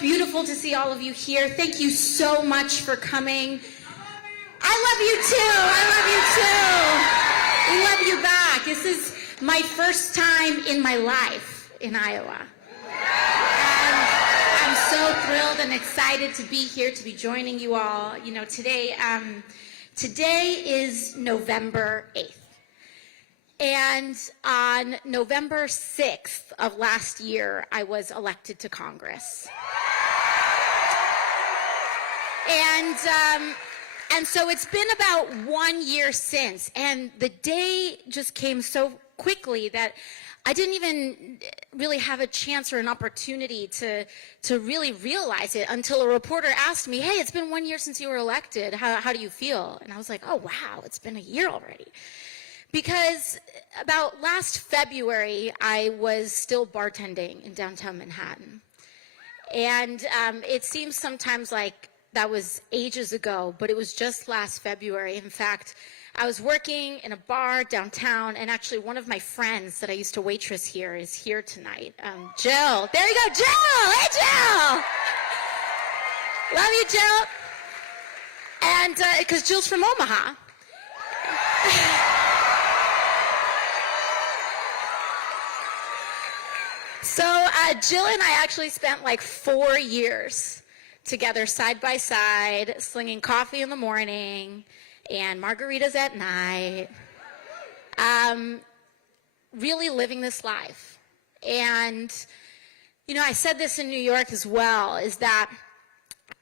beautiful to see all of you here. Thank you so much for coming. I love you too. We love you back. This is my first time in my life in Iowa. And I'm so thrilled and excited to be here, to be joining you all. You know, today is November 8th. And on November 6th of last year, I was elected to Congress. And so it's been about 1 year since, and the day just came so quickly that I didn't even really have a chance or an opportunity to really realize it until a reporter asked me, hey, it's been 1 year since you were elected. How do you feel? And I was like, oh, wow, it's been a year already. Because about last February, I was still bartending in downtown Manhattan. And it seems sometimes like that was ages ago, but it was just last February. In fact, I was working in a bar downtown, and actually one of my friends that I used to waitress here is here tonight. Jill. There you go, Jill! Hey, Jill! Love you, Jill. And because Jill's from Omaha. So Jill and I actually spent like 4 years together side by side, slinging coffee in the morning and margaritas at night, really living this life. And, you know, I said this in New York as well, is that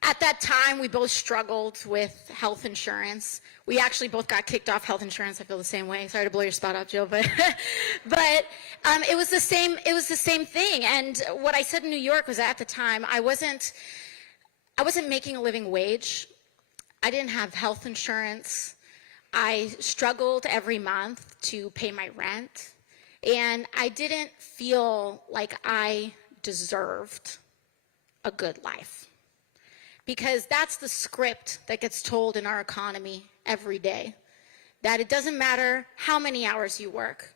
at that time we both struggled with health insurance. We actually both got kicked off health insurance. I feel the same way. Sorry to blow your spot up, Jill, but it was the same thing. And what I said in New York was, at the time I wasn't making a living wage. I didn't have health insurance. I struggled every month to pay my rent, and I didn't feel like I deserved a good life. Because that's the script that gets told in our economy every day, that it doesn't matter how many hours you work.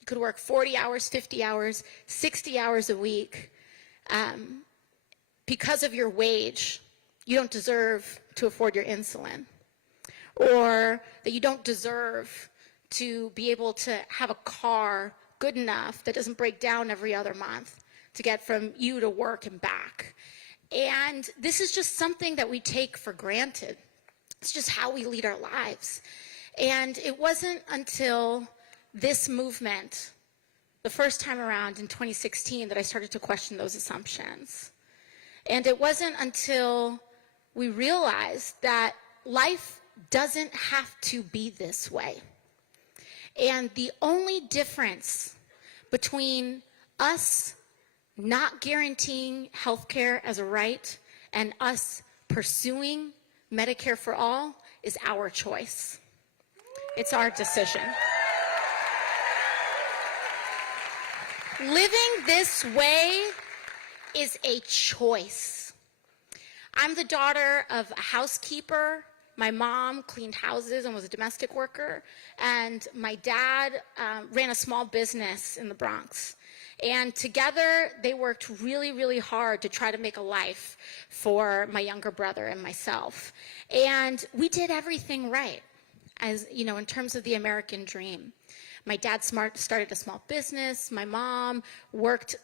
You could work 40 hours, 50 hours, 60 hours a week. Because of your wage, you don't deserve to afford your insulin, or that you don't deserve to be able to have a car good enough that doesn't break down every other month to get from you to work and back. And this is just something that we take for granted. It's just how we lead our lives. And it wasn't until this movement, the first time around in 2016, that I started to question those assumptions. And it wasn't until we realized that life doesn't have to be this way. And the only difference between us not guaranteeing health care as a right and us pursuing Medicare for all is our choice. It's our decision. Living this way is a choice. I'm the daughter of a housekeeper. My mom cleaned houses and was a domestic worker, and my dad ran a small business in the Bronx. And together, they worked really, really hard to try to make a life for my younger brother and myself. And we did everything right, as you know, in terms of the American dream. My dad started a small business. My mom worked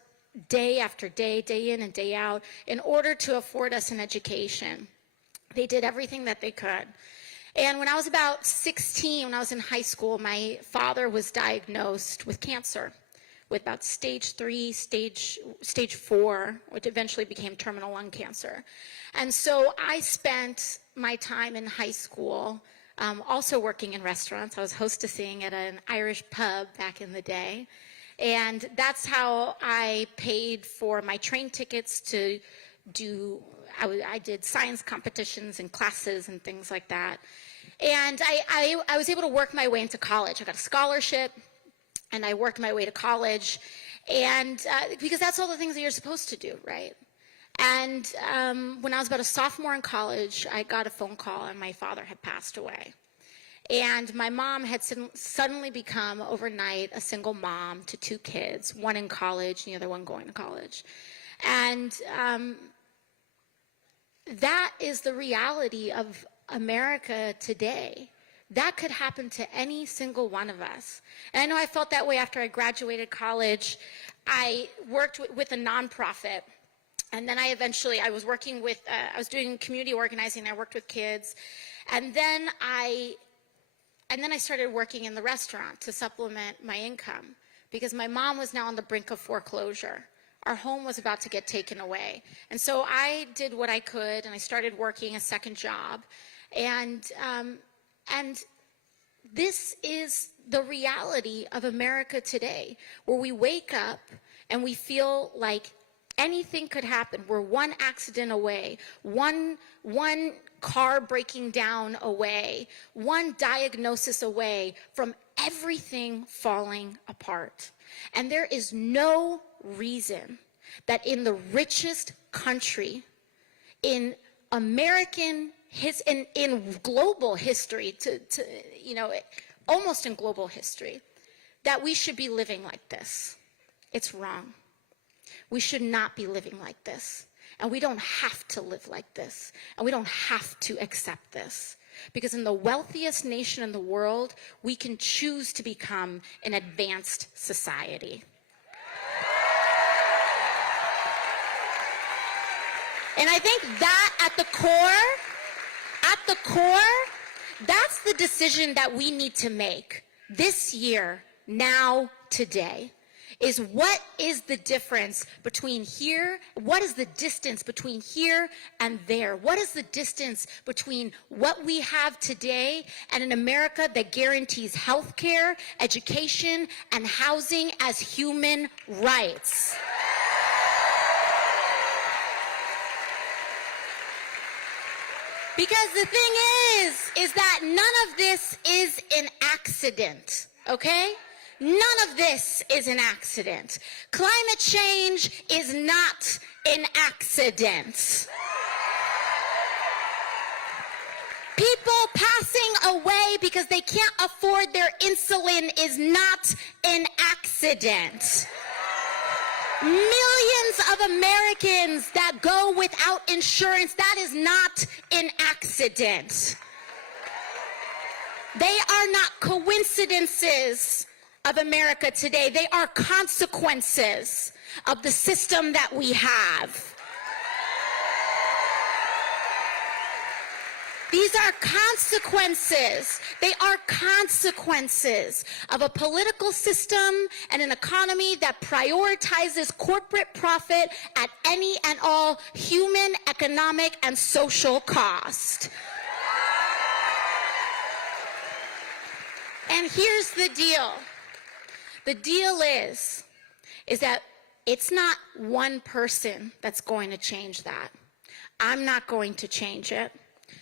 day after day, day in and day out, in order to afford us an education. They did everything that they could. And when I was about 16, when I was in high school, my father was diagnosed with cancer, with about stage 3, stage 4, which eventually became terminal lung cancer. And so I spent my time in high school also working in restaurants. I was hostessing at an Irish pub back in the day. And that's how I paid for my train tickets to do, I did science competitions and classes and things like that. And I was able to work my way into college. I got a scholarship, and I worked my way to college, and because that's all the things that you're supposed to do, right? And when I was about a sophomore in college, I got a phone call, and my father had passed away. And my mom had suddenly become, overnight, a single mom to 2 kids, one in college and the other one going to college. And that is the reality of America today. That could happen to any single one of us. And I know I felt that way after I graduated college. I worked with a nonprofit. And then I was working with, I was doing community organizing. I worked with kids. And then I started working in the restaurant to supplement my income because my mom was now on the brink of foreclosure. Our home was about to get taken away. And so I did what I could, and I started working a second job. And this is the reality of America today, where we wake up and we feel like anything could happen. We're one accident away, one car breaking down away, one diagnosis away from everything falling apart. And there is no reason that in the richest country in American in global history, almost in global history, that we should be living like this. It's wrong. We should not be living like this. And we don't have to live like this. And we don't have to accept this. Because in the wealthiest nation in the world, we can choose to become an advanced society. And I think that at the core, that's the decision that we need to make this year, now, today, is what is the difference between here, what is the distance between here and there? What is the distance between what we have today and an America that guarantees health care, education, and housing as human rights? Because the thing is that none of this is an accident, okay? None of this is an accident. Climate change is not an accident. People passing away because they can't afford their insulin is not an accident. Millions of Americans that go without insurance, that is not an accident. They are not coincidences of America today. They are consequences of the system that we have. These are consequences. They are consequences of a political system and an economy that prioritizes corporate profit at any and all human, economic, and social cost. And here's the deal. The deal is that it's not one person that's going to change that. I'm not going to change it.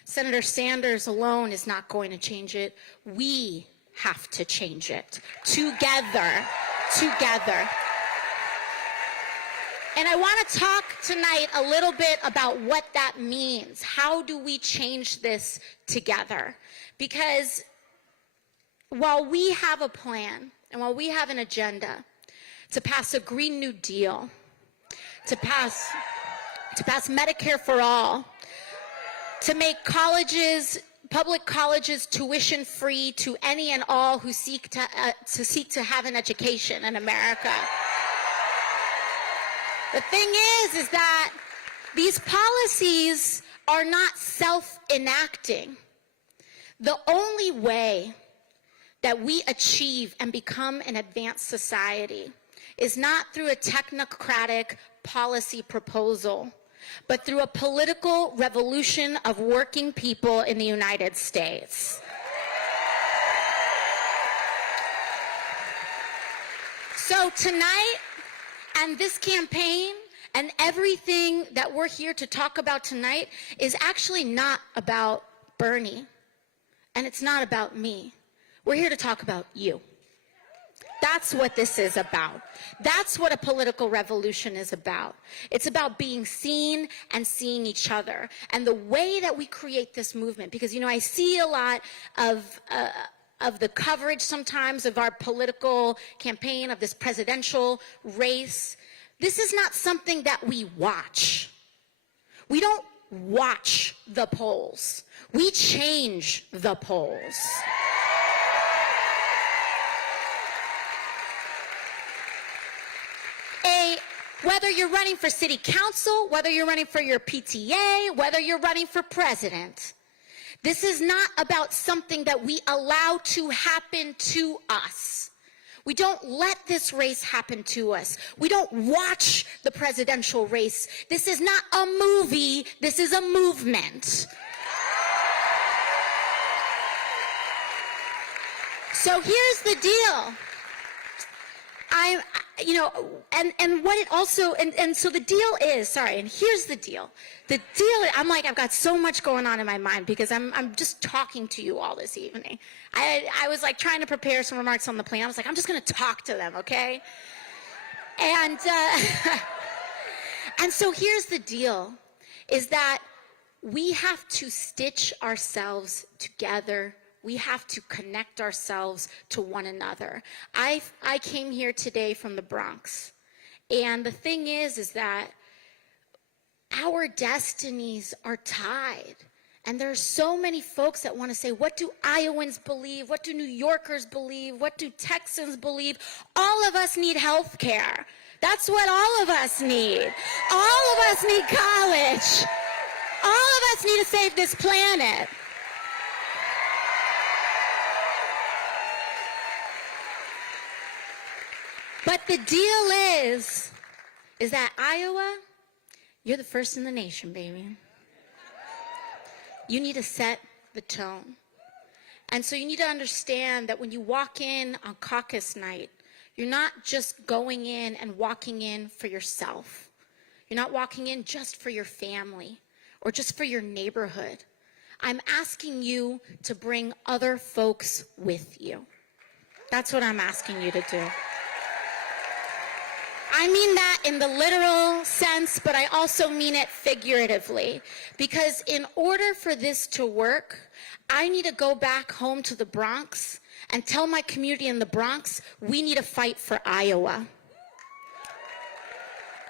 Senator Sanders alone is not going to change it. We have to change it together. And I want to talk tonight a little bit about what that means. How do we change this together? Because while we have a plan and while we have an agenda to pass a Green New Deal, to pass Medicare for all, to make colleges, public colleges, tuition free to any and all who seek to have an education in America. The thing is that these policies are not self-enacting. The only way that we achieve and become an advanced society is not through a technocratic policy proposal, but through a political revolution of working people in the United States. So tonight, and this campaign, and everything that we're here to talk about tonight is actually not about Bernie, and it's not about me. We're here to talk about you. That's what this is about. That's what a political revolution is about. It's about being seen and seeing each other. And the way that we create this movement, because, you know, I see a lot of the coverage sometimes of our political campaign, of this presidential race. This is not something that we watch. We don't watch the polls. We change the polls. Whether you're running for city council, whether you're running for your PTA, whether you're running for president, this is not about something that we allow to happen to us. We don't let this race happen to us. We don't watch the presidential race. This is not a movie. This is a movement. So here's the deal. And what it also, and so the deal is, sorry, and here's the deal. The deal, I'm like, I've got so much going on in my mind because I'm just talking to you all this evening. I was like trying to prepare some remarks on the plane. I was like, I'm just going to talk to them, okay? And, and so here's the deal, is that we have to stitch ourselves together. We have to connect ourselves to one another. I came here today from the Bronx. And the thing is that our destinies are tied. And there are so many folks that want to say, what do Iowans believe? What do New Yorkers believe? What do Texans believe? All of us need health care. That's what all of us need. All of us need college. All of us need to save this planet. But the deal is that Iowa, you're the first in the nation, baby. You need to set the tone. And so you need to understand that when you walk in on caucus night, you're not just going in and walking in for yourself. You're not walking in just for your family or just for your neighborhood. I'm asking you to bring other folks with you. That's what I'm asking you to do. I mean that in the literal sense, but I also mean it figuratively. Because in order for this to work, I need to go back home to the Bronx and tell my community in the Bronx, we need to fight for Iowa.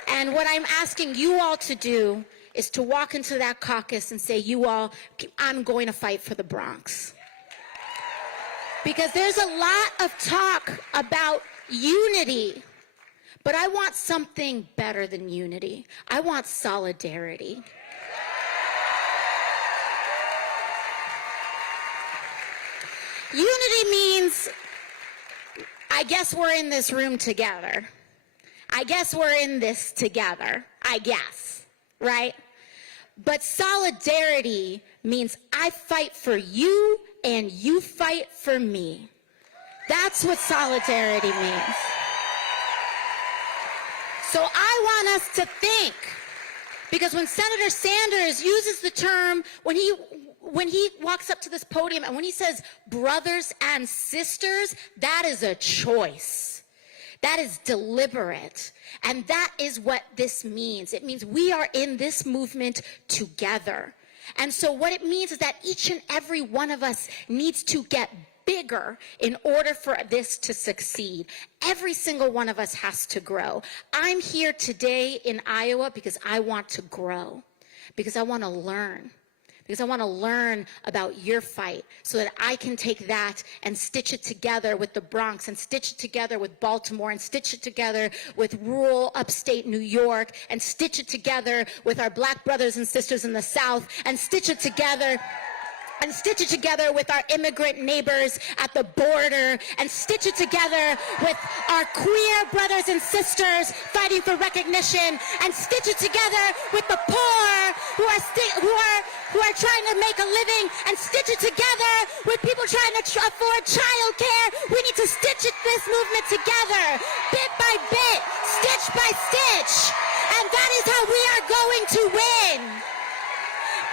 And what I'm asking you all to do is to walk into that caucus and say, you all, I'm going to fight for the Bronx. Because there's a lot of talk about unity. But I want something better than unity. I want solidarity. Unity means, I guess we're in this room together. I guess we're in this together. I guess, right? But solidarity means I fight for you and you fight for me. That's what solidarity means. So I want us to think, because when Senator Sanders uses the term, when he walks up to this podium and when he says brothers and sisters, that is a choice. That is deliberate. And that is what this means. It means we are in this movement together. And so what it means is that each and every one of us needs to get bigger in order for this to succeed. Every single one of us has to grow. I'm here today in Iowa because I want to grow, because I want to learn, because I want to learn about your fight so that I can take that and stitch it together with the Bronx and stitch it together with Baltimore and stitch it together with rural upstate New York and stitch it together with our black brothers and sisters in the South and stitch it together with our immigrant neighbors at the border, and stitch it together with our queer brothers and sisters fighting for recognition, and stitch it together with the poor who are trying to make a living, and stitch it together with people trying to afford child care. We need to stitch this movement together, bit by bit, stitch by stitch, and that is how we are going to win.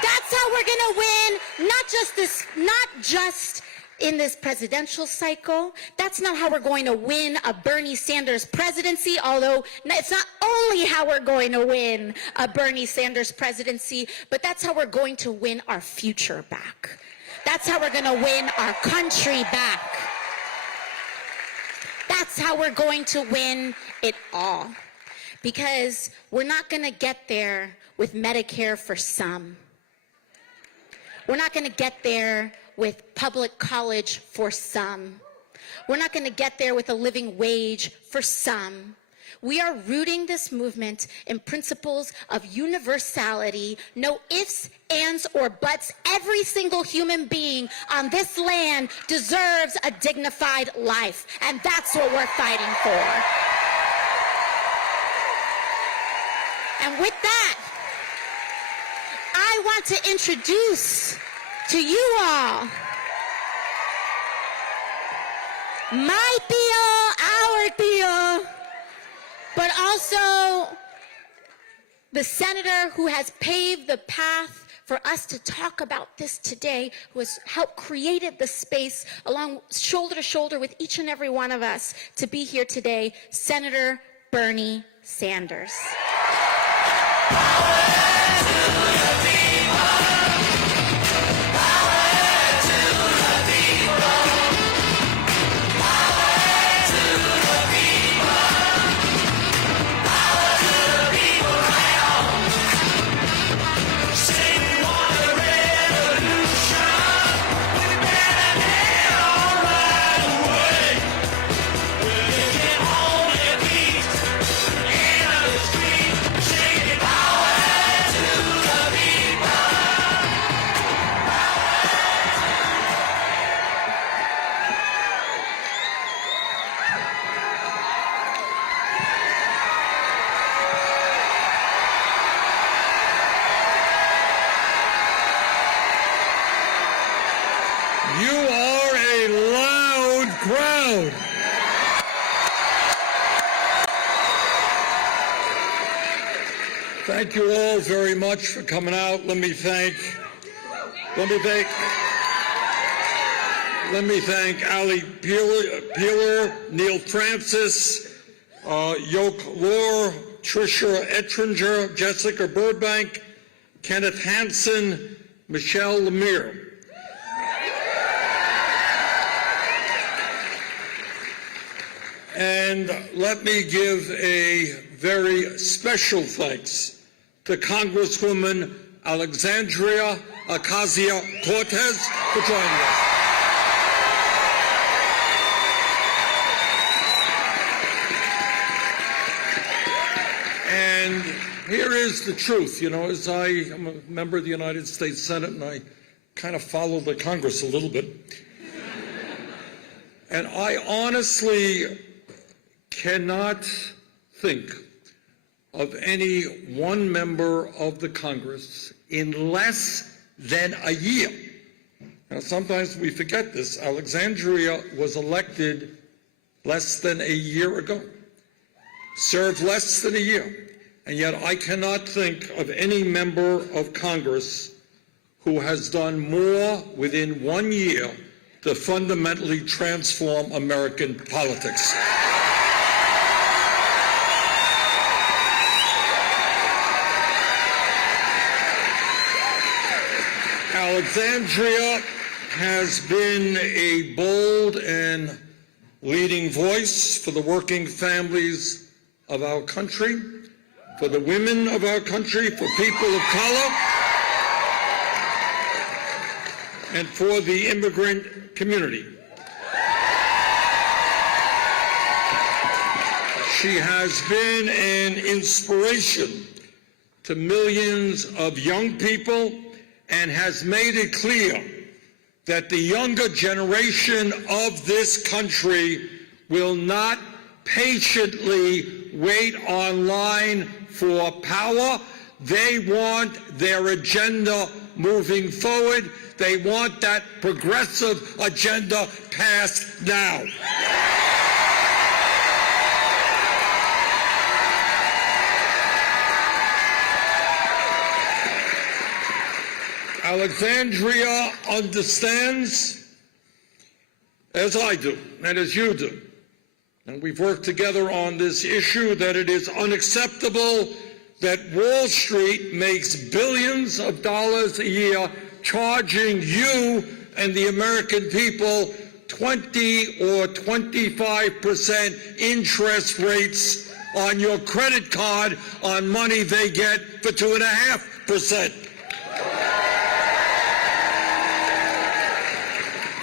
That's how we're going to win, not just in this presidential cycle. That's not how we're going to win a Bernie Sanders presidency, although it's not only how we're going to win a Bernie Sanders presidency, but that's how we're going to win our future back. That's how we're going to win our country back. That's how we're going to win it all. Because we're not going to get there with Medicare for some. We're not going to get there with public college for some. We're not going to get there with a living wage for some. We are rooting this movement in principles of universality, no ifs, ands, or buts. Every single human being on this land deserves a dignified life, and that's what we're fighting for. And with that, I want to introduce to you all my tío, our tío, but also the senator who has paved the path for us to talk about this today, who has helped created the space along shoulder to shoulder with each and every one of us to be here today, Senator Bernie Sanders. You are a loud crowd. Thank you all very much for coming out. Let me thank Ali Peeler, Neil Francis, Yoke Lohr, Tricia Ettinger, Jessica Burbank, Kenneth Hansen, Michelle Lemire. And let me give a very special thanks to Congresswoman Alexandria Ocasio-Cortez for joining us. And here is the truth. You know, as I'm a member of the United States Senate, and I kind of follow the Congress a little bit. And I honestly cannot think of any one member of the Congress in less than a year. Now, sometimes we forget this. Alexandria was elected less than a year ago, served less than a year, and yet I cannot think of any member of Congress who has done more within 1 year to fundamentally transform American politics. Alexandria has been a bold and leading voice for the working families of our country, for the women of our country, for people of color, and for the immigrant community. She has been an inspiration to millions of young people and has made it clear that the younger generation of this country will not patiently wait online for power. They want their agenda moving forward. They want that progressive agenda passed now. Alexandria understands, as I do, and as you do, and we've worked together on this issue, that it is unacceptable that Wall Street makes billions of dollars a year charging you and the American people 20 or 25% interest rates on your credit card on money they get for 2.5%.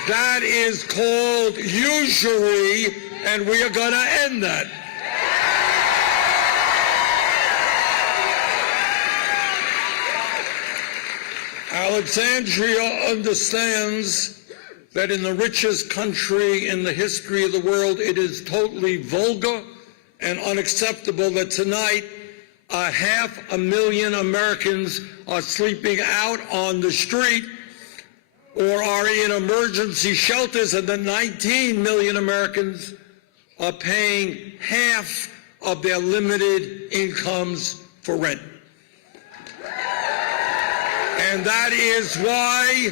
That is called usury, and we are going to end that. Alexandria understands that in the richest country in the history of the world, it is totally vulgar and unacceptable that tonight 500,000 Americans are sleeping out on the street or are in emergency shelters, and that 19 million Americans are paying half of their limited incomes for rent. And that is why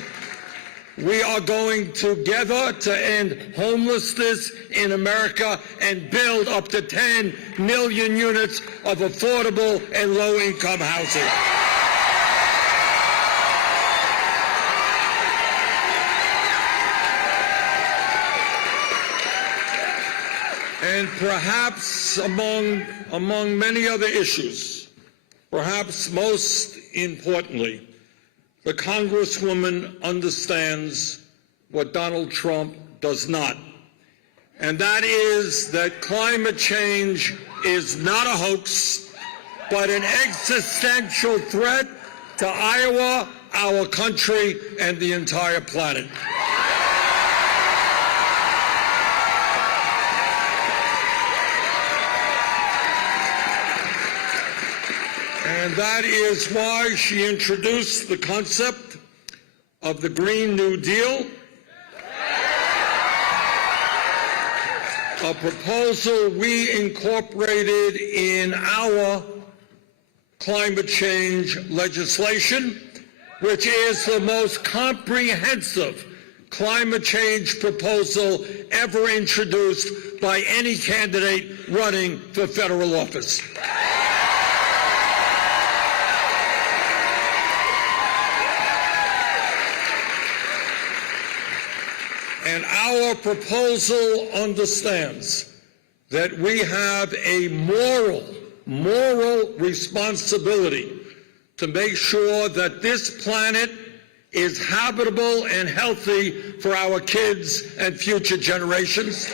we are going together to end homelessness in America and build up to 10 million units of affordable and low-income housing. And perhaps among many other issues, perhaps most importantly, the Congresswoman understands what Donald Trump does not, and that is that climate change is not a hoax, but an existential threat to Iowa, our country, and the entire planet. And that is why she introduced the concept of the Green New Deal, a proposal we incorporated in our climate change legislation, which is the most comprehensive climate change proposal ever introduced by any candidate running for federal office. And our proposal understands that we have a moral responsibility to make sure that this planet is habitable and healthy for our kids and future generations.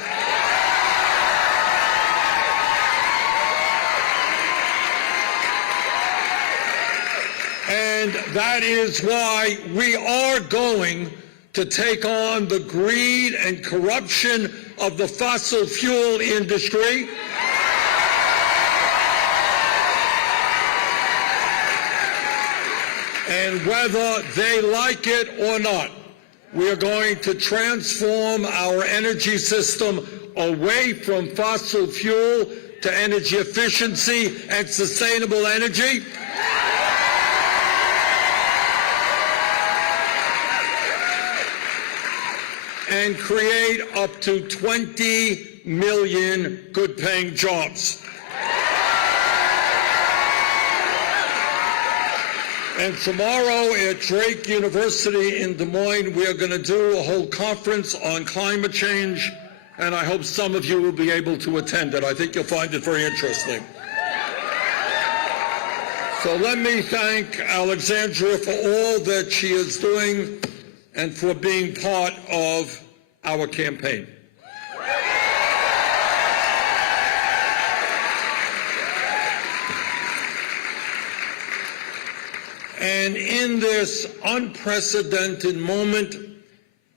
And that is why we are going to take on the greed and corruption of the fossil fuel industry. And whether they like it or not, we are going to transform our energy system away from fossil fuel to energy efficiency and sustainable energy. And create up to 20 million good-paying jobs. And tomorrow at Drake University in Des Moines, we are going to do a whole conference on climate change, and I hope some of you will be able to attend it. I think you'll find it very interesting. So let me thank Alexandria for all that she is doing and for being part of our campaign. And in this unprecedented moment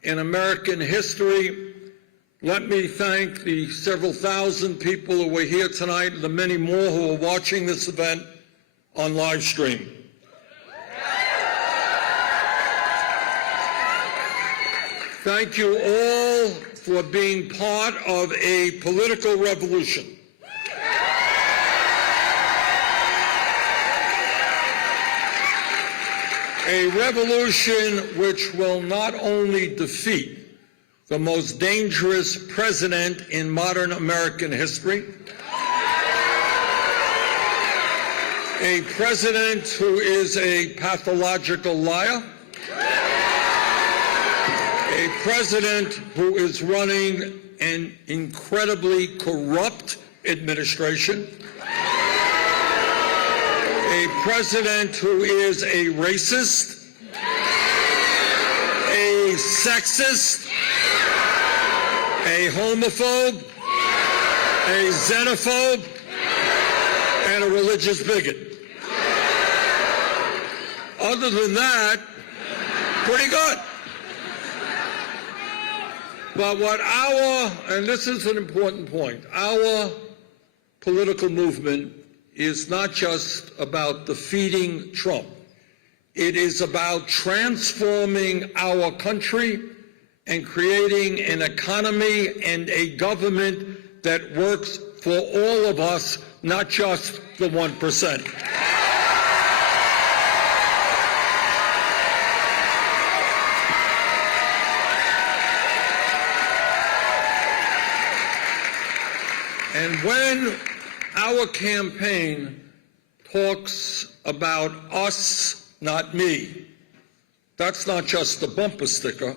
in American history, let me thank the several thousand people who were here tonight and the many more who are watching this event on live stream. Thank you all for being part of a political revolution. A revolution which will not only defeat the most dangerous president in modern American history, a president who is a pathological liar, a president who is running an incredibly corrupt administration, a president who is a racist, a sexist, a homophobe, a xenophobe, and a religious bigot. Other than that, pretty good. But what and this is an important point, our political movement is not just about defeating Trump. It is about transforming our country and creating an economy and a government that works for all of us, not just the 1%. And when our campaign talks about us, not me, that's not just a bumper sticker,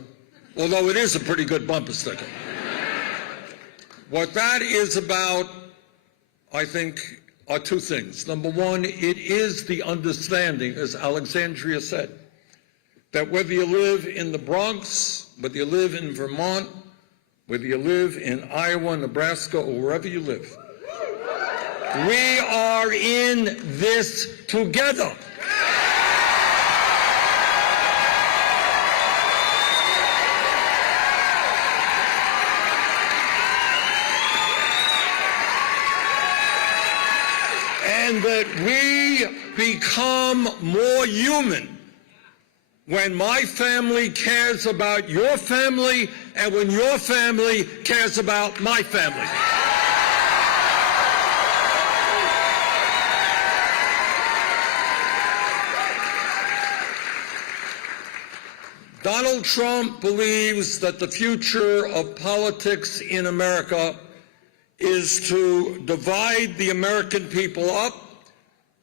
although it is a pretty good bumper sticker. What that is about, I think, are two things. Number one, it is the understanding, as Alexandria said, that whether you live in the Bronx, whether you live in Vermont, whether you live in Iowa, Nebraska, or wherever you live, we are in this together. And that we become more human when my family cares about your family and when your family cares about my family. Donald Trump believes that the future of politics in America is to divide the American people up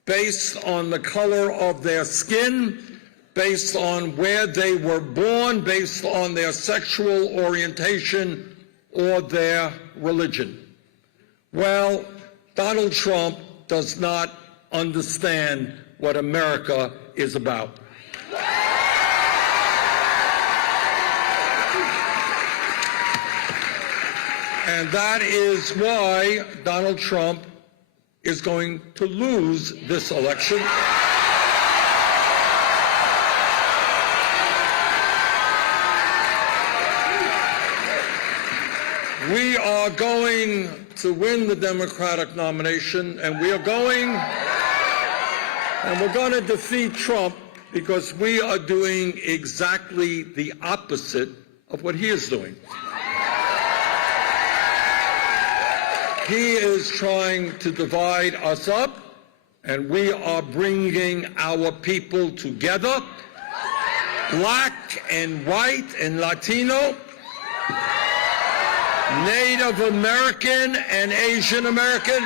based on the color of their skin, based on where they were born, based on their sexual orientation or their religion. Well, Donald Trump does not understand what America is about. And that is why Donald Trump is going to lose this election. We are going to win the Democratic nomination, and we're going to defeat Trump because we are doing exactly the opposite of what he is doing. He is trying to divide us up, and we are bringing our people together, black and white and Latino, Native American and Asian American,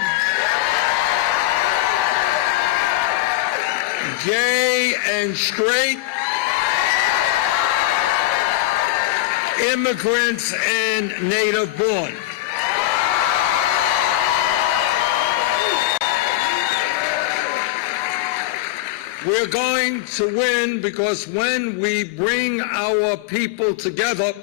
gay and straight, immigrants and native born. We're going to win because when we bring our people together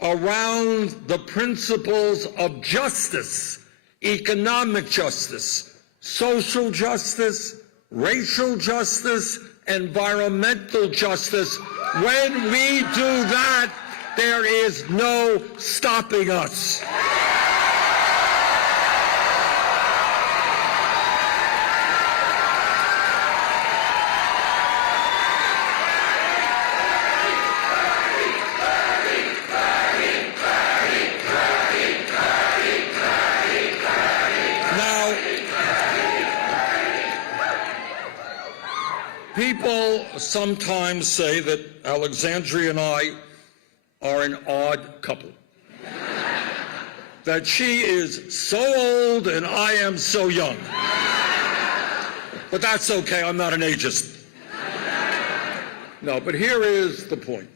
around the principles of justice, economic justice, social justice, racial justice, environmental justice, when we do that, there is no stopping us. People sometimes say that Alexandria and I are an odd couple. That she is so old and I am so young. But that's okay, I'm not an ageist. No, but here is the point.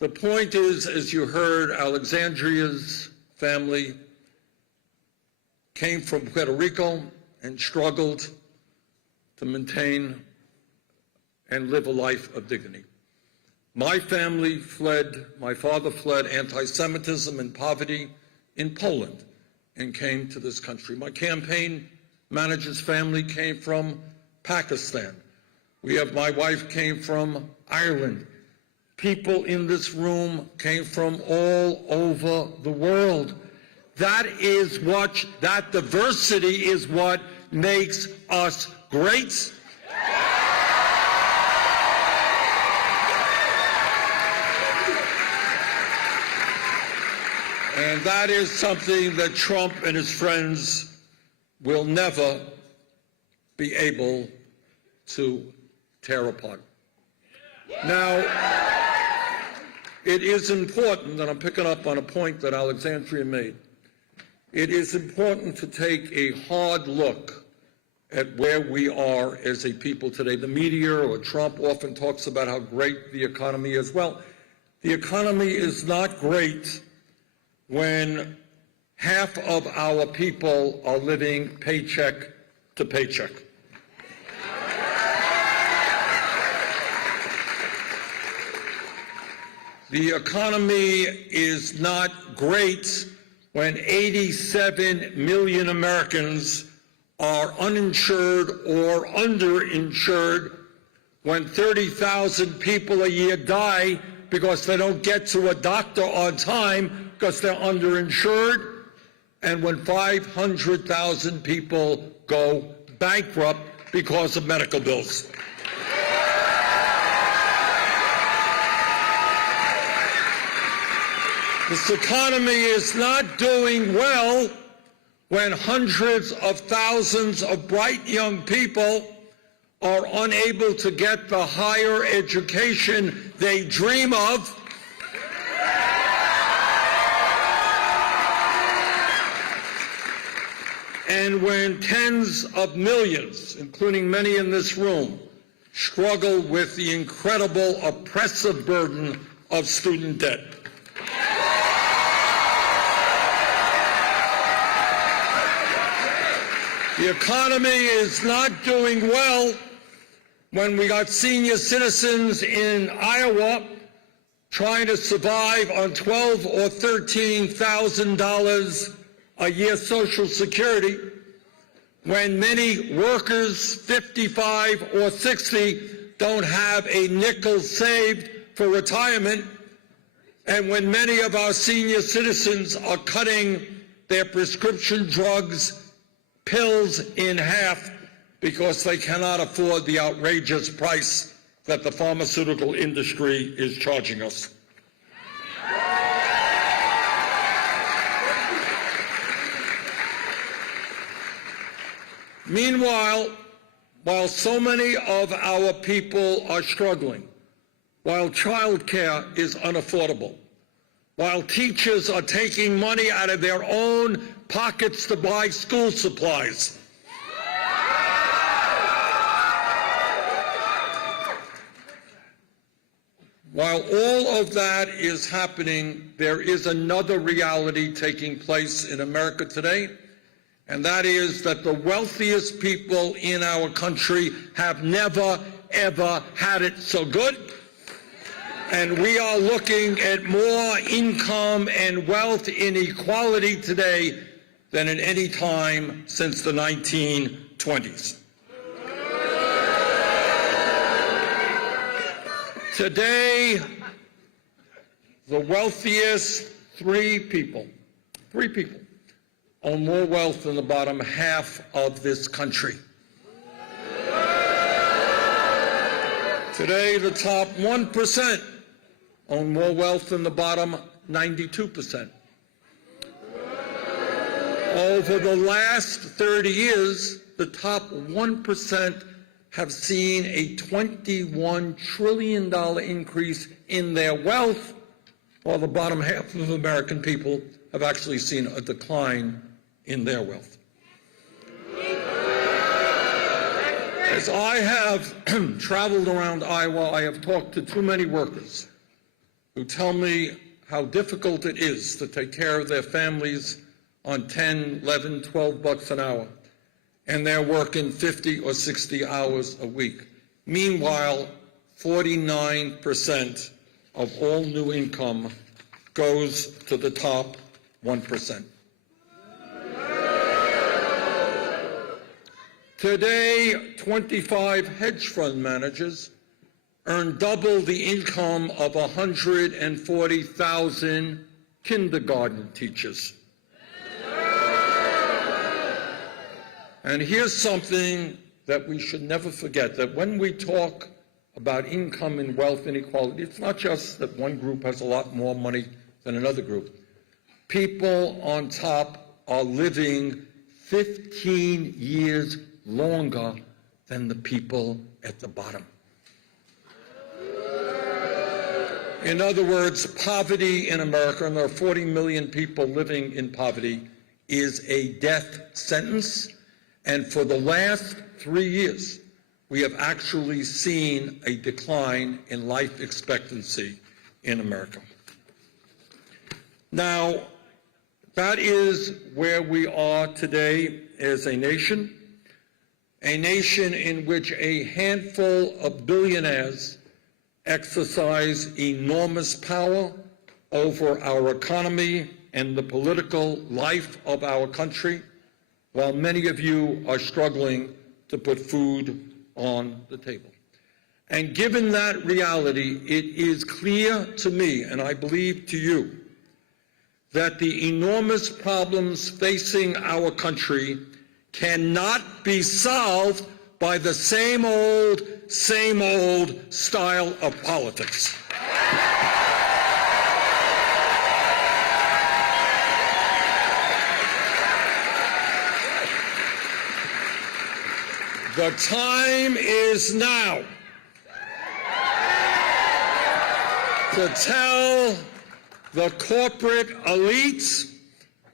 The point is, as you heard, Alexandria's family came from Puerto Rico and struggled to maintain and live a life of dignity. My family fled, my father fled anti-Semitism and poverty in Poland and came to this country. My campaign manager's family came from Pakistan. My wife came from Ireland. People in this room came from all over the world. That diversity is what makes us great. And that is something that Trump and his friends will never be able to tear apart. Now, it is important, and I'm picking up on a point that Alexandria made, it is important to take a hard look at where we are as a people today. The media or Trump often talks about how great the economy is. Well, the economy is not great when half of our people are living paycheck to paycheck. The economy is not great when 87 million Americans are uninsured or underinsured, when 30,000 people a year die because they don't get to a doctor on time because they're underinsured, and when 500,000 people go bankrupt because of medical bills. This economy is not doing well when hundreds of thousands of bright young people are unable to get the higher education they dream of. And when tens of millions, including many in this room, struggle with the incredible oppressive burden of student debt. The economy is not doing well when we got senior citizens in Iowa trying to survive on $12,000 or $13,000 a year Social Security, when many workers 55 or 60 don't have a nickel saved for retirement, and when many of our senior citizens are cutting their prescription drugs pills in half because they cannot afford the outrageous price that the pharmaceutical industry is charging us. Meanwhile, while so many of our people are struggling, while child care is unaffordable, while teachers are taking money out of their own pockets to buy school supplies, while all of that is happening, there is another reality taking place in America today, and that is that the wealthiest people in our country have never, ever had it so good. And we are looking at more income and wealth inequality today than at any time since the 1920s. Today, the wealthiest three people own more wealth than the bottom half of this country. Today, the top 1% own more wealth than the bottom 92%. Over the last 30 years, the top 1% have seen a $21 trillion increase in their wealth, while the bottom half of American people have actually seen a decline in their wealth. As I have traveled around Iowa, I have talked to too many workers who tell me how difficult it is to take care of their families on $10, $11, $12 an hour. and they're working 50 or 60 hours a week. Meanwhile, 49% of all new income goes to the top 1%. Today, 25 hedge fund managers earn double the income of 140,000 kindergarten teachers. And here's something that we should never forget, that when we talk about income and wealth inequality, it's not just that one group has a lot more money than another group. People on top are living 15 years longer than the people at the bottom. In other words, poverty in America, and there are 40 million people living in poverty, is a death sentence. And for the last 3 years, we have actually seen a decline in life expectancy in America. Now, that is where we are today as a nation in which a handful of billionaires exercise enormous power over our economy and the political life of our country, while many of you are struggling to put food on the table. And given that reality, it is clear to me, and I believe to you, that the enormous problems facing our country cannot be solved by the same old style of politics. The time is now to tell the corporate elites,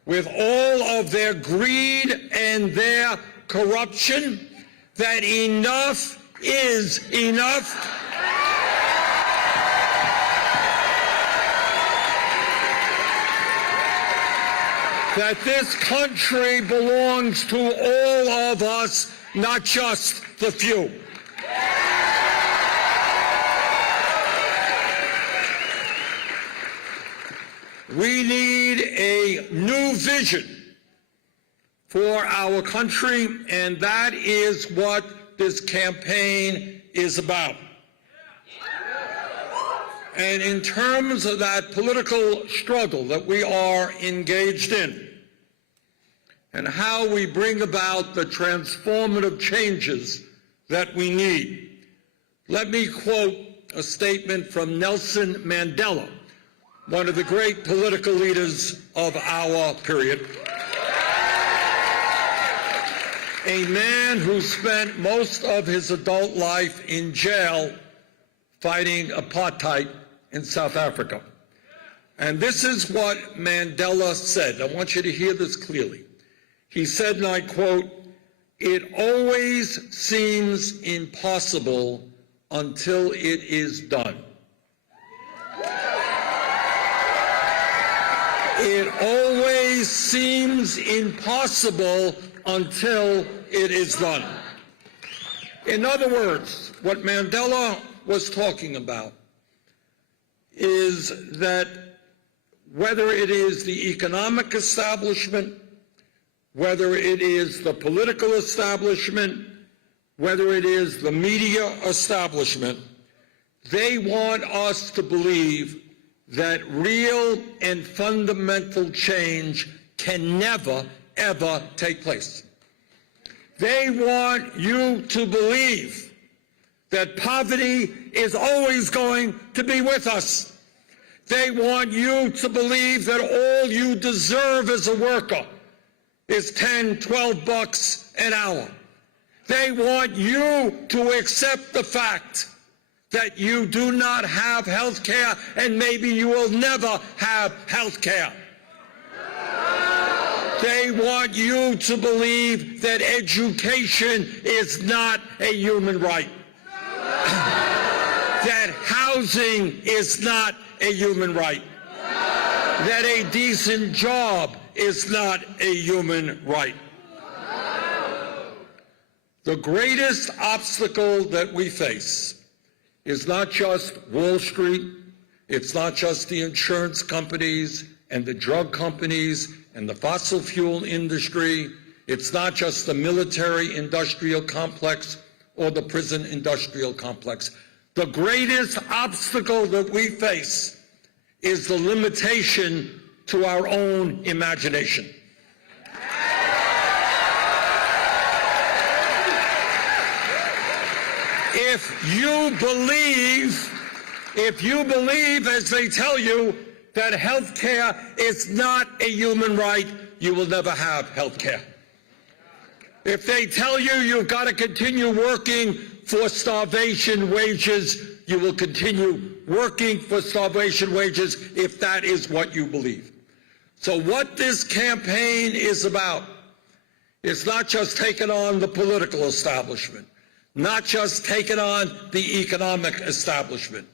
with all of their greed and their corruption, that enough is enough. That this country belongs to all of us, not just the few. We need a new vision for our country, and that is what this campaign is about. And in terms of that political struggle that we are engaged in, and how we bring about the transformative changes that we need, let me quote a statement from Nelson Mandela, one of the great political leaders of our period. A man who spent most of his adult life in jail fighting apartheid in South Africa. And this is what Mandela said. I want you to hear this clearly. He said, and I quote, "It always seems impossible until it is done." It always seems impossible until it is done. In other words, what Mandela was talking about is that whether it is the economic establishment, whether it is the political establishment, whether it is the media establishment, they want us to believe that real and fundamental change can never, ever take place. They want you to believe that poverty is always going to be with us. They want you to believe that all you deserve as a worker is 10, 12 bucks an hour. They want you to accept the fact that you do not have health care, and maybe you will never have health care. They want you to believe that education is not a human right, that housing is not a human right, that a decent job is not a human right. The greatest obstacle that we face is not just Wall Street, it's not just the insurance companies and the drug companies and the fossil fuel industry, it's not just the military-industrial complex or the prison-industrial complex. The greatest obstacle that we face is the limitation to our own imagination. If you believe, as they tell you, that health care is not a human right, you will never have health care. If they tell you you've got to continue working for starvation wages, you will continue working for starvation wages if that is what you believe. So what this campaign is about is not just taking on the political establishment, not just taking on the economic establishment.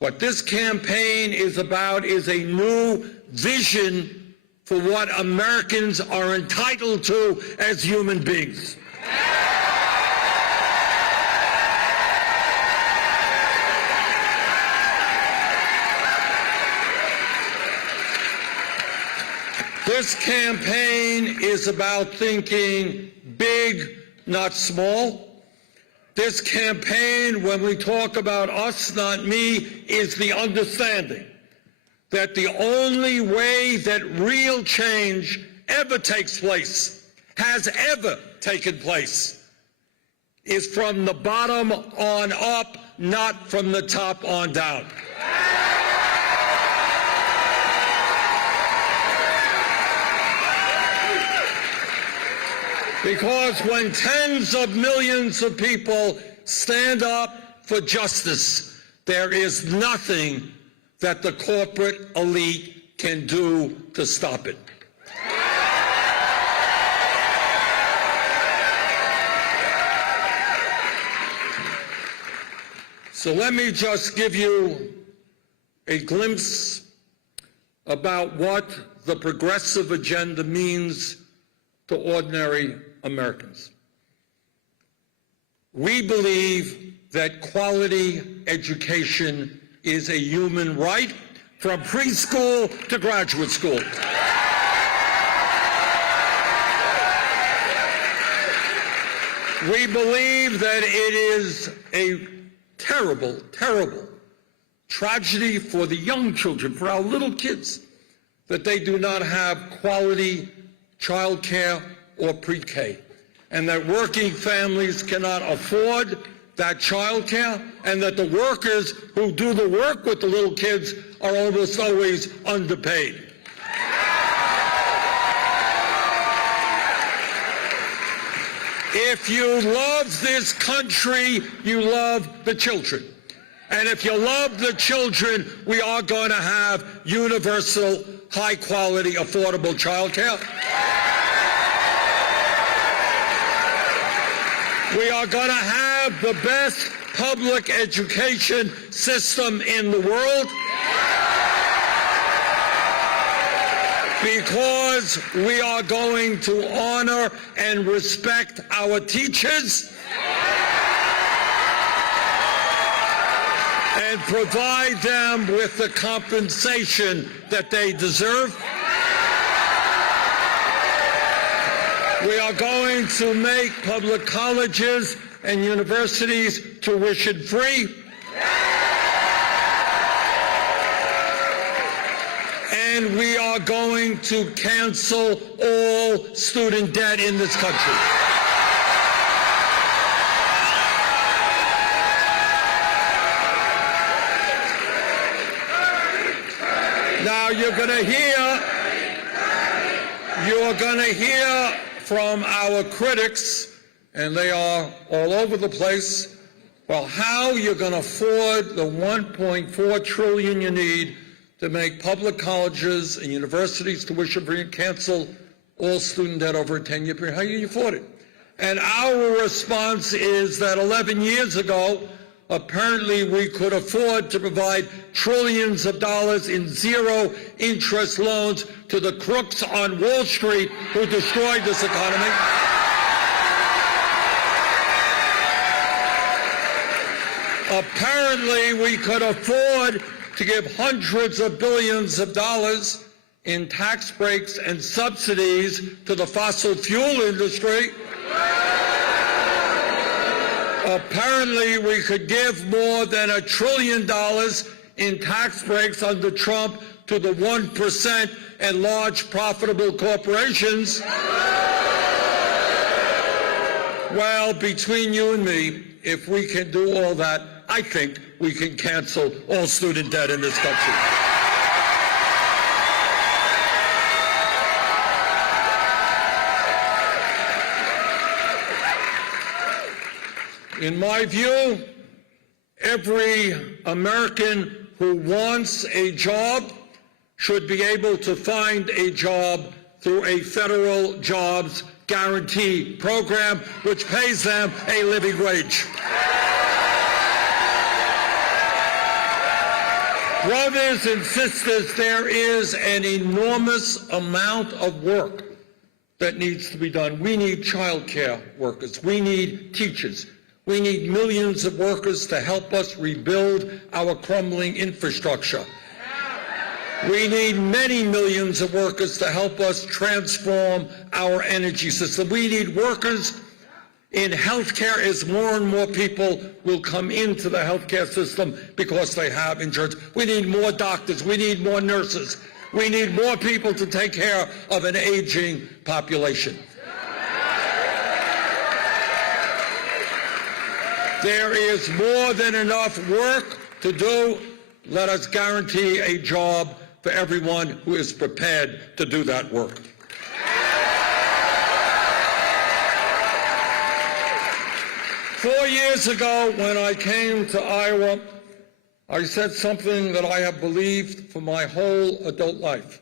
What this campaign is about is a new vision for what Americans are entitled to as human beings. This campaign is about thinking big, not small. This campaign, when we talk about us, not me, is the understanding that the only way that real change ever takes place, has ever taken place, is from the bottom on up, not from the top on down. Because when tens of millions of people stand up for justice, there is nothing that the corporate elite can do to stop it. So let me just give you a glimpse about what the progressive agenda means to ordinary Americans. We believe that quality education is a human right from preschool to graduate school. We believe that it is a terrible, terrible tragedy for the young children, for our little kids, that they do not have quality child care or pre-K, and that working families cannot afford that child care, and that the workers who do the work with the little kids are almost always underpaid. If you love this country, you love the children. And if you love the children, we are going to have universal, high-quality, affordable child care. We are going to have the best public education system in the world because we are going to honor and respect our teachers and provide them with the compensation that they deserve. We are going to make public colleges and universities tuition-free. And we are going to cancel all student debt in this country. Now you're going to hear from our critics, and they are all over the place, well, how you're going to afford the $1.4 trillion you need to make public colleges and universities tuition-free and cancel all student debt over a 10-year period. How do you afford it? And our response is that 11 years ago, apparently we could afford to provide trillions of dollars in zero-interest loans to the crooks on Wall Street who destroyed this economy. Apparently, we could afford to give hundreds of billions of dollars in tax breaks and subsidies to the fossil fuel industry. Apparently, we could give more than $1 trillion in tax breaks under Trump to the 1% and large profitable corporations. Well, between you and me, if we can do all that, I think we can cancel all student debt in this country. In my view, every American who wants a job should be able to find a job through a federal jobs guarantee program which pays them a living wage. Brothers and sisters, there is an enormous amount of work that needs to be done. We need child care workers. We need teachers. We need millions of workers to help us rebuild our crumbling infrastructure. We need many millions of workers to help us transform our energy system. We need workers in healthcare as more and more people will come into the healthcare system because they have insurance. We need more doctors. We need more nurses. We need more people to take care of an aging population. There is more than enough work to do. Let us guarantee a job for everyone who is prepared to do that work. Four years ago, when I came to Iowa, I said something that I have believed for my whole adult life,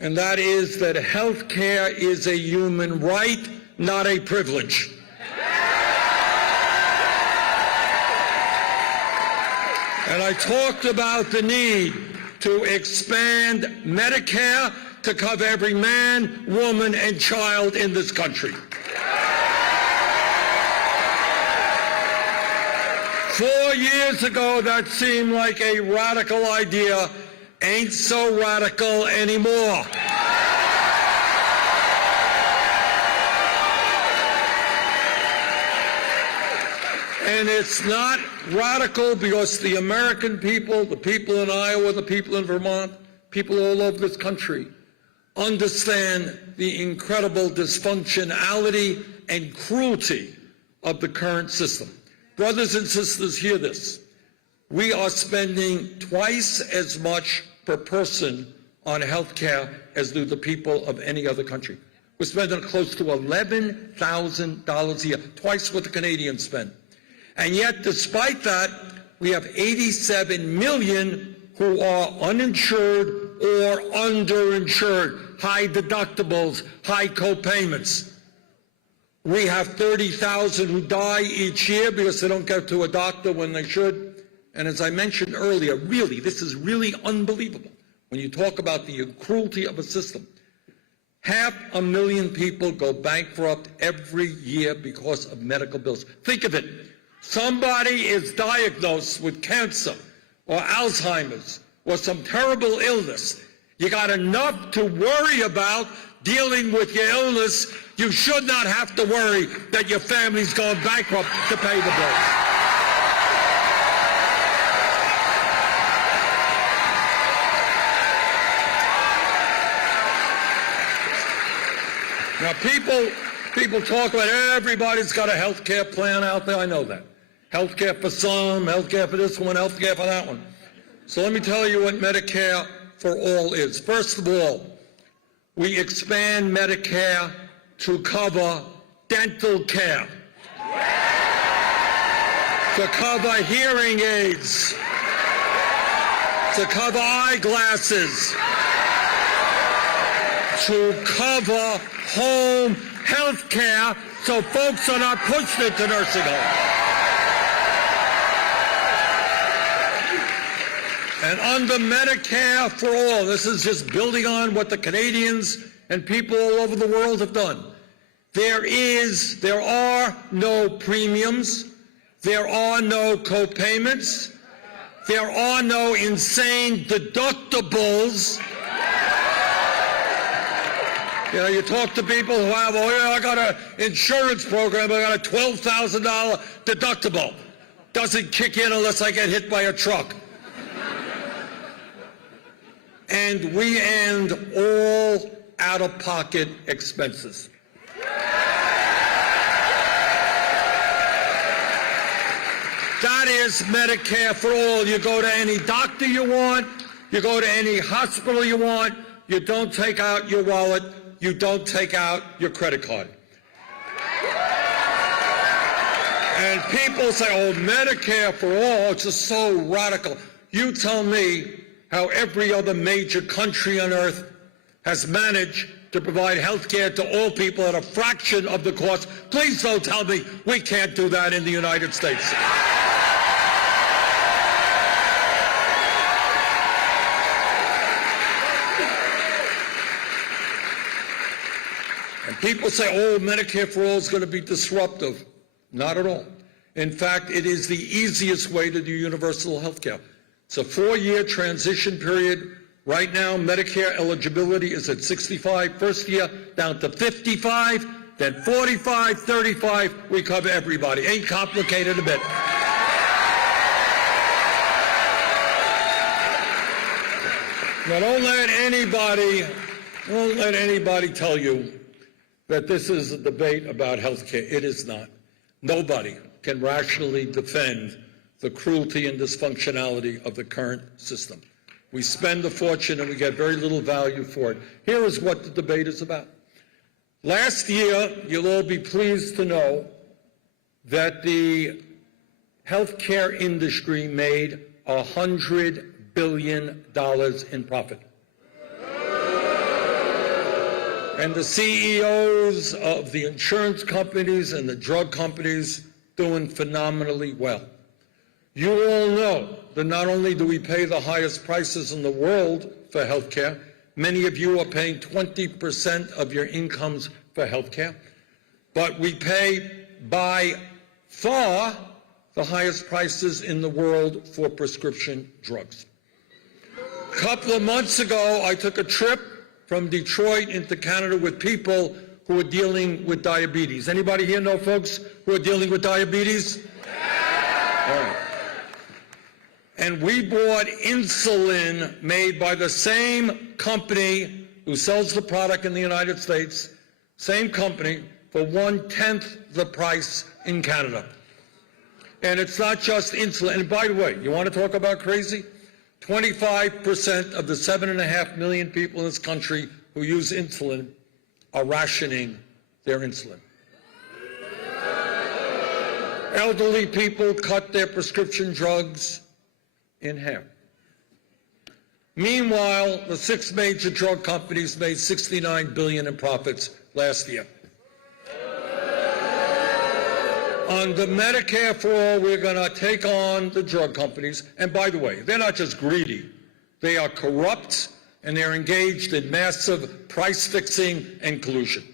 and that is that health care is a human right, not a privilege. And I talked about the need to expand Medicare to cover every man, woman, and child in this country. 4 years ago, that seemed like a radical idea. Ain't so radical anymore. And it's not radical because the American people, the people in Iowa, the people in Vermont, people all over this country understand the incredible dysfunctionality and cruelty of the current system. Brothers and sisters, hear this. We are spending twice as much per person on health care as do the people of any other country. We're spending close to $11,000 a year, twice what the Canadians spend. And yet, despite that, we have 87 million who are uninsured or underinsured, high deductibles, high co-payments. We have 30,000 who die each year because they don't get to a doctor when they should. And as I mentioned earlier, really, this is really unbelievable when you talk about the cruelty of a system. 500,000 people go bankrupt every year because of medical bills. Think of it. Somebody is diagnosed with cancer or Alzheimer's or some terrible illness. You got enough to worry about dealing with your illness. You should not have to worry that your family's going bankrupt to pay the bills. Now, people talk about everybody's got a health care plan out there. I know that. Health care for some, health care for this one, health care for that one. So let me tell you what Medicare for all is. First of all, we expand Medicare to cover dental care, to cover hearing aids, to cover eyeglasses, to cover home health care so folks are not pushed into nursing homes. And under Medicare for all, this is just building on what the Canadians and people all over the world have done. There are no premiums. There are no co-payments. There are no insane deductibles. You know, you talk to people who have, oh, yeah, I got an insurance program, I got a $12,000 deductible. Doesn't kick in unless I get hit by a truck. And we end all out-of-pocket expenses. That is Medicare for all. You go to any doctor you want, you go to any hospital you want, you don't take out your wallet, you don't take out your credit card. And people say, oh, Medicare for all, it's just so radical. You tell me how every other major country on earth has managed to provide health care to all people at a fraction of the cost. Please don't tell me we can't do that in the United States. And people say, oh, Medicare for all is going to be disruptive. Not at all. In fact, it is the easiest way to do universal health care. It's a 4-year transition period. Right now, Medicare eligibility is at 65, first year down to 55, then 45, 35, we cover everybody. Ain't complicated a bit. Now, don't let anybody tell you that this is a debate about health care. It is not. Nobody can rationally defend the cruelty and dysfunctionality of the current system. We spend a fortune and we get very little value for it. Here is what the debate is about. Last year, you'll all be pleased to know that the healthcare industry made $100 billion in profit. And the CEOs of the insurance companies and the drug companies doing phenomenally well. You all know that not only do we pay the highest prices in the world for health care, many of you are paying 20% of your incomes for health care, but we pay by far the highest prices in the world for prescription drugs. A couple of months ago, I took a trip from Detroit into Canada with people who are dealing with diabetes. Anybody here know folks who are dealing with diabetes? All right. And we bought insulin made by the same company who sells the product in the United States, same company, for 1/10 the price in Canada. And it's not just insulin. And by the way, you want to talk about crazy? 25% of the 7.5 million people in this country who use insulin are rationing their insulin. Elderly people cut their prescription drugs in half. Meanwhile, the 6 major drug companies made $69 billion in profits last year. Under Medicare for all, we're going to take on the drug companies. And by the way, they're not just greedy. They are corrupt, and they're engaged in massive price fixing and collusion.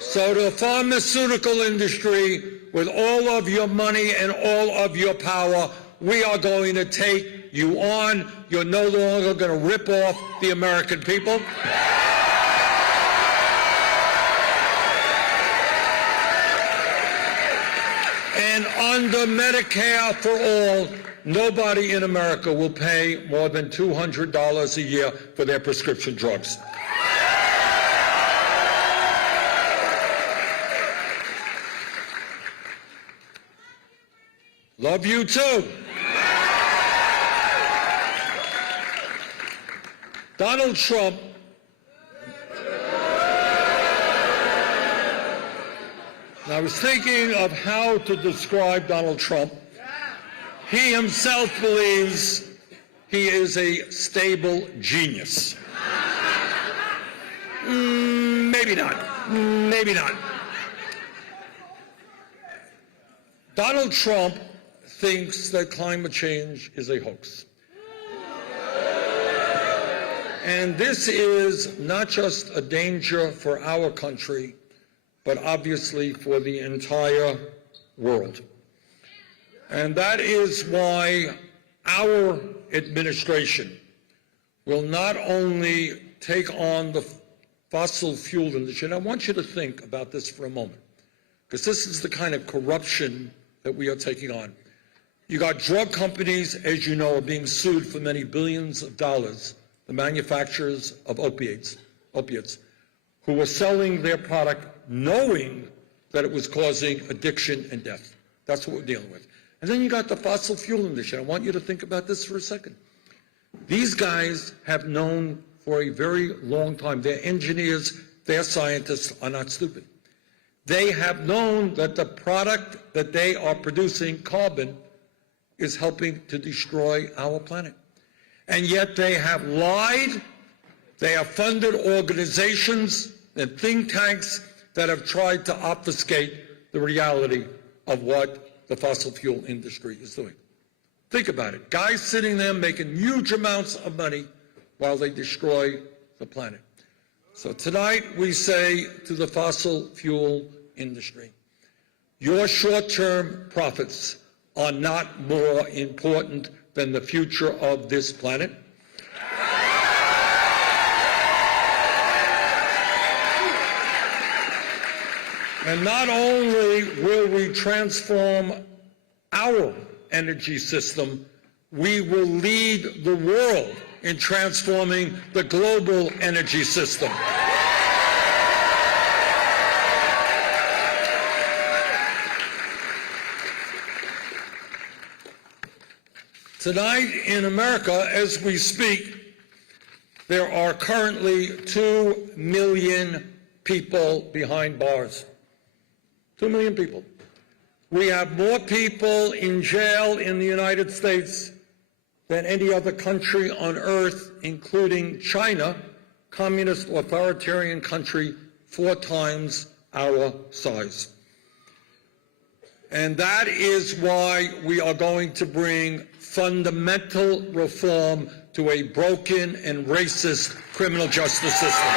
So the pharmaceutical industry, with all of your money and all of your power, we are going to take you on. You're no longer going to rip off the American people. And under Medicare for all, nobody in America will pay more than $200 a year for their prescription drugs. Love you too. Donald Trump I was thinking of how to describe Donald Trump. He himself believes he is a stable genius. Maybe not. Maybe not. Donald Trump thinks that climate change is a hoax. And this is not just a danger for our country, but obviously for the entire world. And that is why our administration will not only take on the fossil fuel industry, and I want you to think about this for a moment, because this is the kind of corruption that we are taking on. You got drug companies, as you know, are being sued for many billions of dollars, the manufacturers of opiates, who were selling their product knowing that it was causing addiction and death. That's what we're dealing with. And then you got the fossil fuel industry. I want you to think about this for a second. These guys have known for a very long time. Their engineers, their scientists are not stupid. They have known that the product that they are producing, carbon, is helping to destroy our planet. And yet they have lied. They have funded organizations and think tanks that have tried to obfuscate the reality of what the fossil fuel industry is doing. Think about it. Guys sitting there making huge amounts of money while they destroy the planet. So tonight we say to the fossil fuel industry, your short-term profits are not more important than the future of this planet. And not only will we transform our energy system, we will lead the world in transforming the global energy system. Tonight in America, as we speak, there are currently 2 million people behind bars. 2 million people. We have more people in jail in the United States than any other country on earth, including China, communist authoritarian country 4 times our size. And that is why we are going to bring fundamental reform to a broken and racist criminal justice system.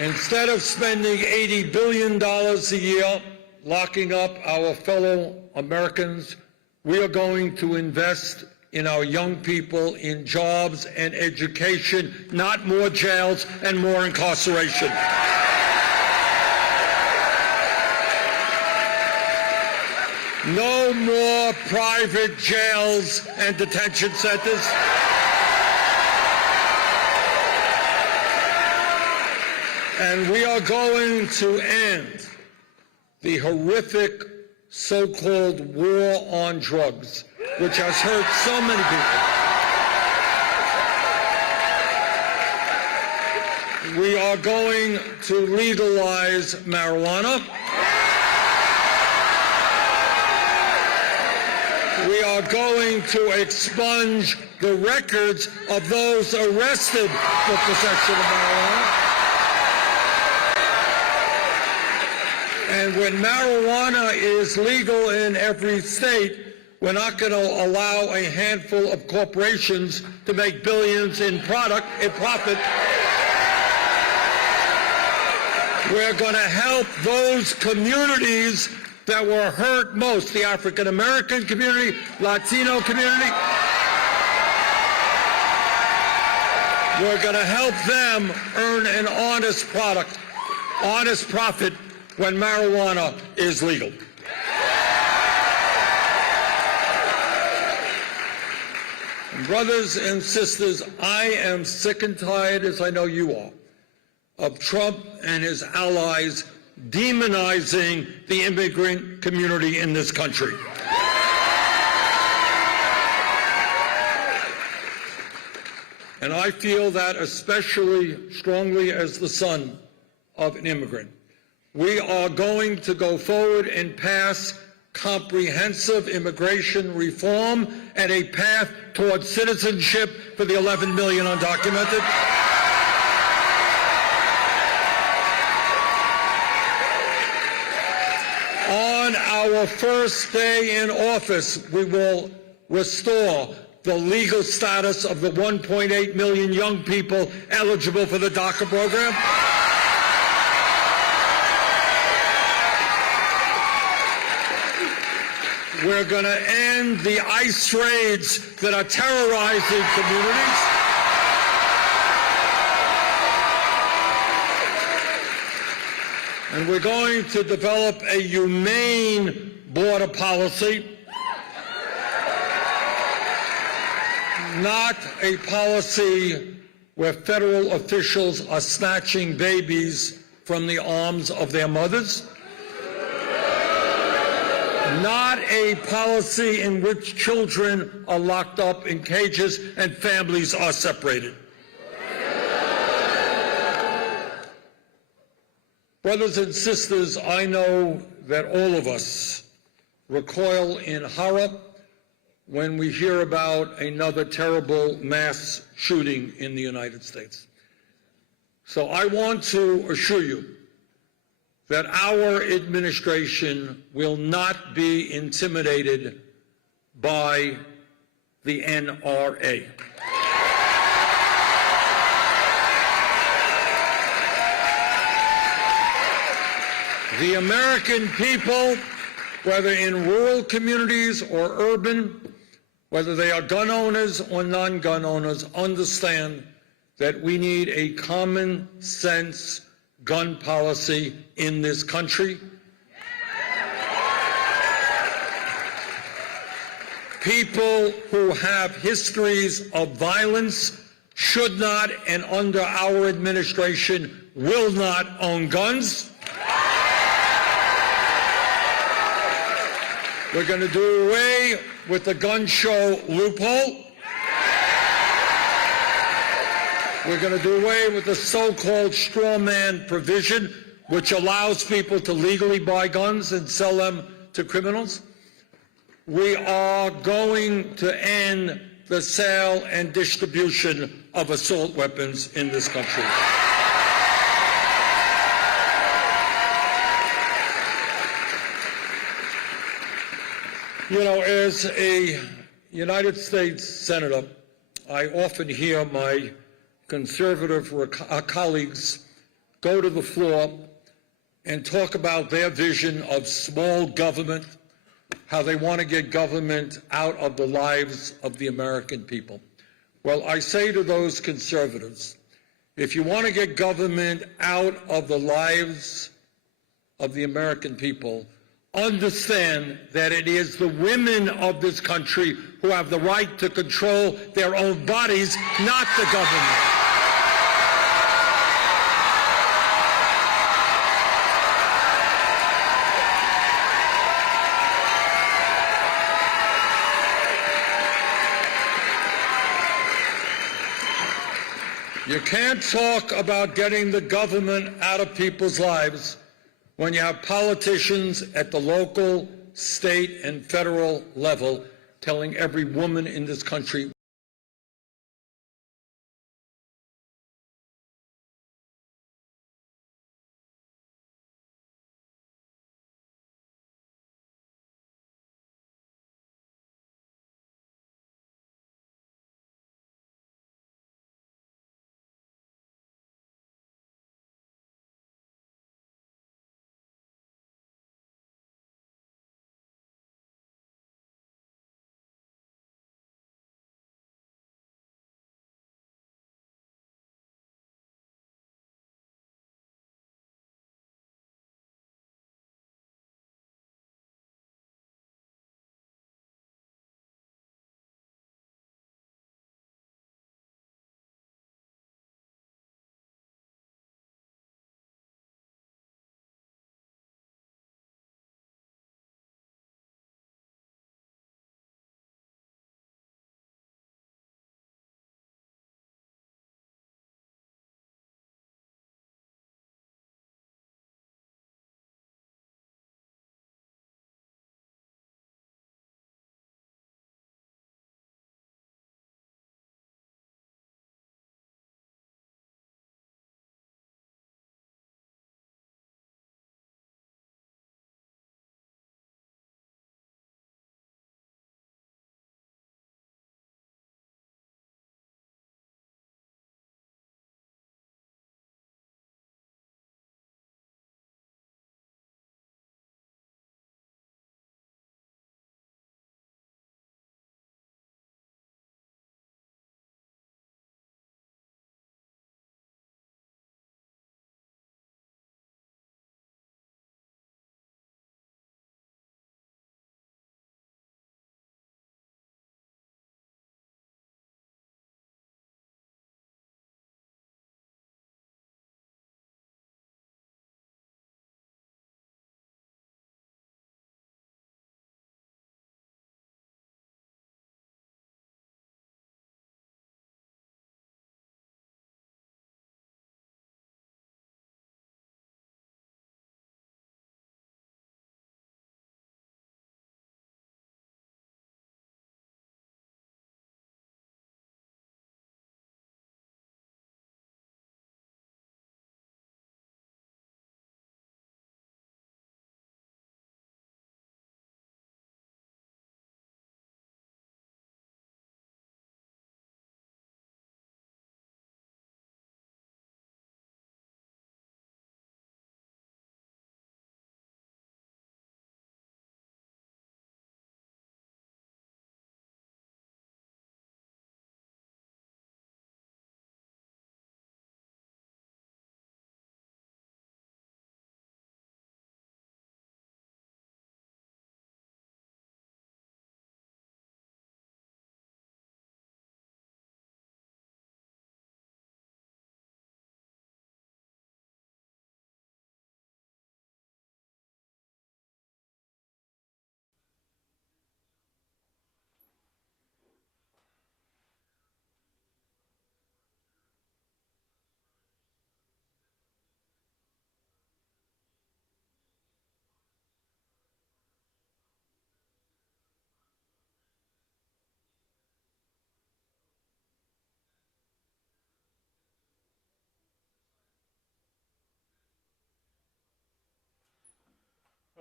Instead of spending $80 billion a year locking up our fellow Americans, we are going to invest in our young people, in jobs and education, not more jails and more incarceration. No more private jails and detention centers. And we are going to end the horrific so-called war on drugs, which has hurt so many people. We are going to legalize marijuana. We are going to expunge the records of those arrested for possession of marijuana. And when marijuana is legal in every state, we're not going to allow a handful of corporations to make billions in profit. We're going to help those communities that were hurt most, the African American community, Latino community. We're going to help them earn an honest profit when marijuana is legal. And brothers and sisters, I am sick and tired, as I know you are, of Trump and his allies demonizing the immigrant community in this country. And I feel that especially strongly as the son of an immigrant. We are going to go forward and pass comprehensive immigration reform and a path towards citizenship for the 11 million undocumented. On our first day in office, we will restore the legal status of the 1.8 million young people eligible for the DACA program. We're going to end the ICE raids that are terrorizing communities. And we're going to develop a humane border policy, not a policy where federal officials are snatching babies from the arms of their mothers, not a policy in which children are locked up in cages and families are separated. Brothers and sisters, I know that all of us recoil in horror when we hear about another terrible mass shooting in the United States. So I want to assure you that our administration will not be intimidated by the NRA. The American people, whether in rural communities or urban, whether they are gun owners or non-gun owners, understand that we need a common sense gun policy in this country. People who have histories of violence should not, and under our administration, will not own guns. We're going to do away with the gun show loophole. We're going to do away with the so-called straw man provision, which allows people to legally buy guns and sell them to criminals. We are going to end the sale and distribution of assault weapons in this country. You know, as a United States Senator, I often hear my conservative colleagues go to the floor and talk about their vision of small government, how they want to get government out of the lives of the American people. Well, I say to those conservatives, if you want to get government out of the lives of the American people, understand that it is the women of this country who have the right to control their own bodies, not the government. You can't talk about getting the government out of people's lives when you have politicians at the local, state, and federal level telling every woman in this country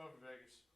Over Vegas.